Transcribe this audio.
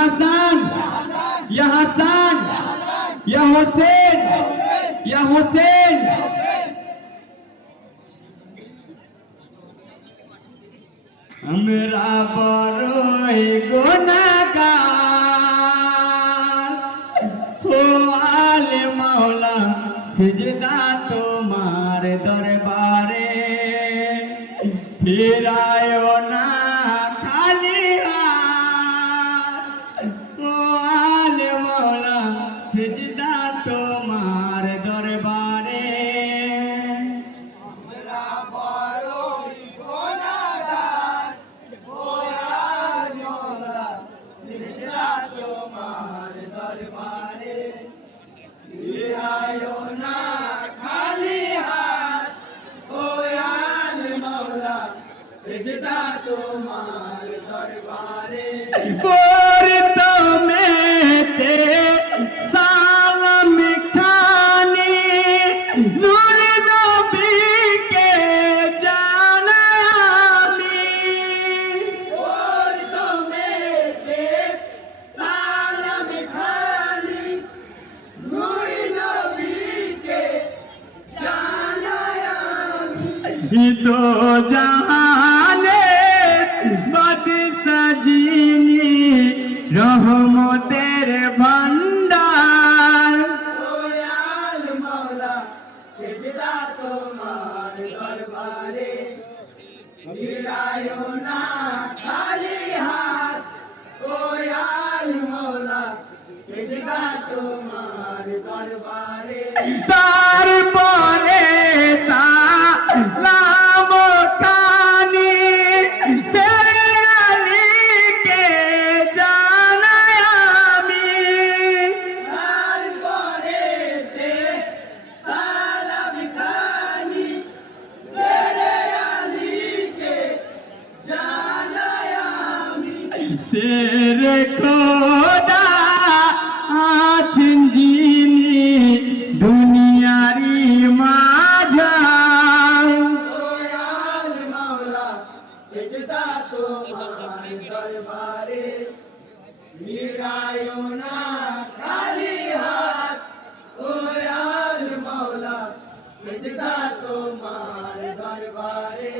হাসান, ইয়া হাসান, ইয়া হোসেন, ইয়া হোসেন। আমরা বড়ই গুনাহগার, ও আলে মাওলা সিজদা তোমার দরবারে, ফিরায়ো না খালি হাত, ও আলে মাওলা সিজদা তোমার দরবারে। তোমার দরবারে করতো মেতে সালাম খানি, নূর নবীকে জানামি। করতো মেতে সালাম খানি, নূর নবীকে জানাই আমি। দো জাহানে বাদশা যিনি, রহমতের ভান্ডার, দয়াল মাওলা সিজদা তোমার দরবারে, ফিরায়ো না খালি হাত, দয়াল মাওলা সিজদা তোমার দরবারে। তারপরে সালাম খানি আলীকে জানাই আমি। তারপরে সালাম খানি ছেড়ে আলীকে জানাই আমি। সেরে খোদা আছেন যিনি দুনিয়ারি মাঝার, দয়াল মাওলা সিজদা তোমার দরবারে, ফিরায়ো না খালি হাত, দয়াল মাওলা সিজদা তোমার দরবারে।